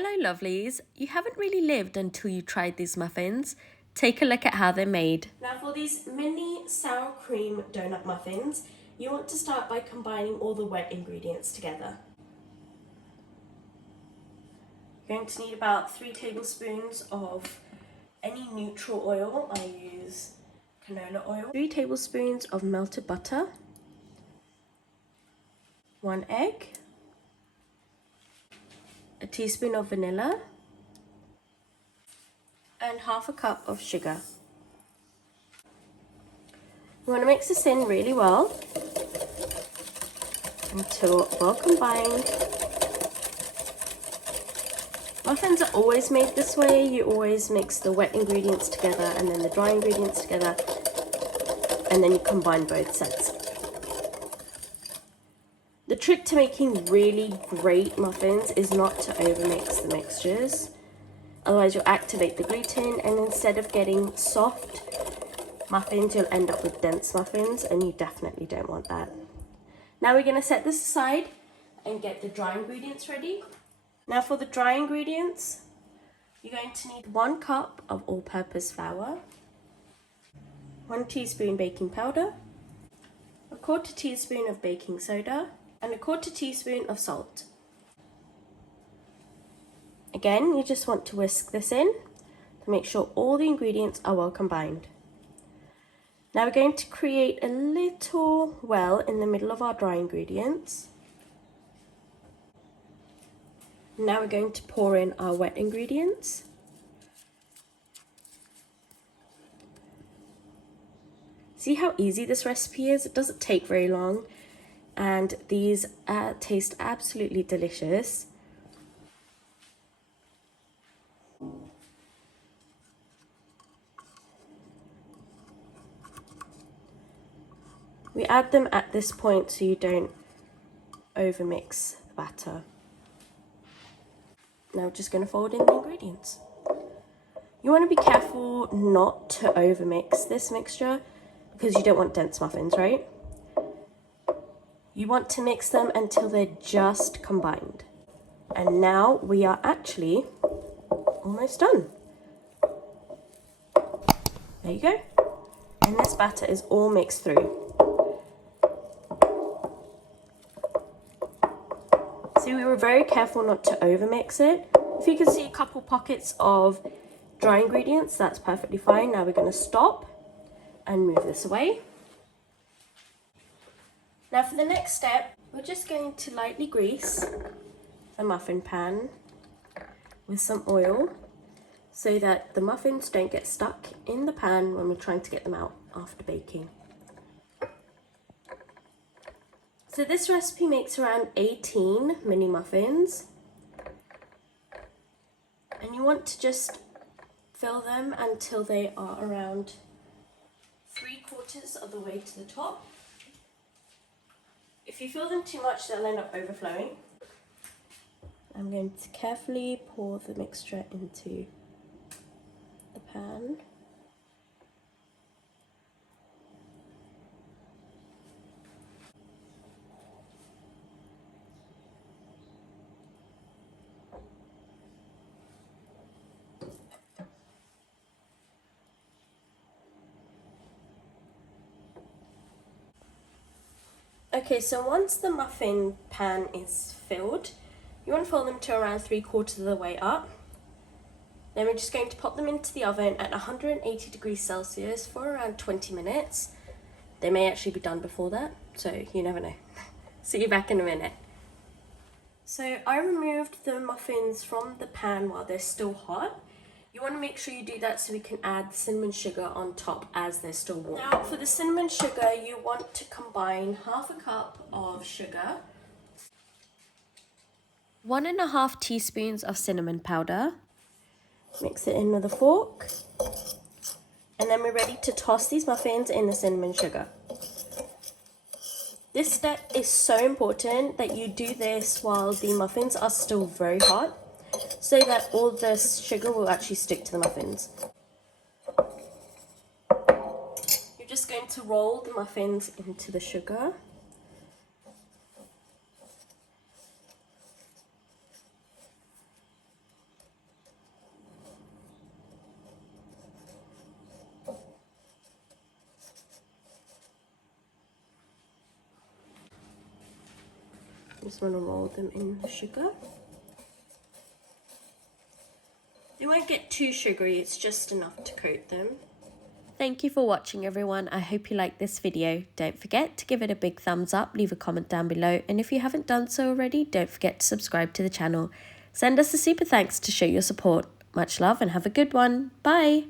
Hello lovelies, you haven't really lived until you tried these muffins. Take a look at how they're made. Now for these mini sour cream donut muffins, you want to start by combining all the wet ingredients together. You're going to need about 3 tablespoons of any neutral oil. I use canola oil. 3 tablespoons of melted butter. 1 egg. A teaspoon of vanilla. And half a cup of sugar. You want to mix this in really well until well combined. Muffins are always made this way. You always mix the wet ingredients together and then the dry ingredients together, and then you combine both sets. The trick to making really great muffins is not to overmix the mixtures. Otherwise you'll activate the gluten, and instead of getting soft muffins, you'll end up with dense muffins, and you definitely don't want that. Now we're going to set this aside and get the dry ingredients ready. Now for the dry ingredients, you're going to need 1 cup of all-purpose flour, 1 teaspoon baking powder, 1/4 teaspoon of baking soda, and 1/4 teaspoon of salt. Again, you just want to whisk this in to make sure all the ingredients are well combined. Now we're going to create a little well in the middle of our dry ingredients. Now we're going to pour in our wet ingredients. See how easy this recipe is? It doesn't take very long, and these taste absolutely delicious. We add them at this point so you don't overmix the batter. Now we're just going to fold in the ingredients. You want to be careful not to overmix this mixture because you don't want dense muffins, right? You want to mix them until they're just combined. And now we are actually almost done. There you go. And this batter is all mixed through. See, we were very careful not to overmix it. If you can see a couple pockets of dry ingredients, that's perfectly fine. Now we're going to stop and move this away. Now for the next step, we're just going to lightly grease the muffin pan with some oil so that the muffins don't get stuck in the pan when we're trying to get them out after baking. So this recipe makes around 18 mini muffins, and you want to just fill them until they are around 3/4 of the way to the top. If you fill them too much, they'll end up overflowing. I'm going to carefully pour the mixture into the pan. Okay, so once the muffin pan is filled, you want to fill them to around 3/4 of the way up. Then we're just going to pop them into the oven at 180 degrees Celsius for around 20 minutes. They may actually be done before that, so you never know. See you back in a minute. So I removed the muffins from the pan while they're still hot. You want to make sure you do that so we can add cinnamon sugar on top as they're still warm. Now for the cinnamon sugar, you want to combine 1/2 cup of sugar, 1½ teaspoons of cinnamon powder, mix it in with a fork, and then we're ready to toss these muffins in the cinnamon sugar. This step is so important that you do this while the muffins are still very hot, so that all the sugar will actually stick to the muffins. You're just going to roll the muffins into the sugar. Just want to roll them in the sugar. They won't get too sugary, it's just enough to coat them. Thank you for watching everyone. I hope you liked this video. Don't forget to give it a big thumbs up, leave a comment down below, and if you haven't done so already, don't forget to subscribe to the channel. Send us a super thanks to show your support. Much love and have a good one. Bye!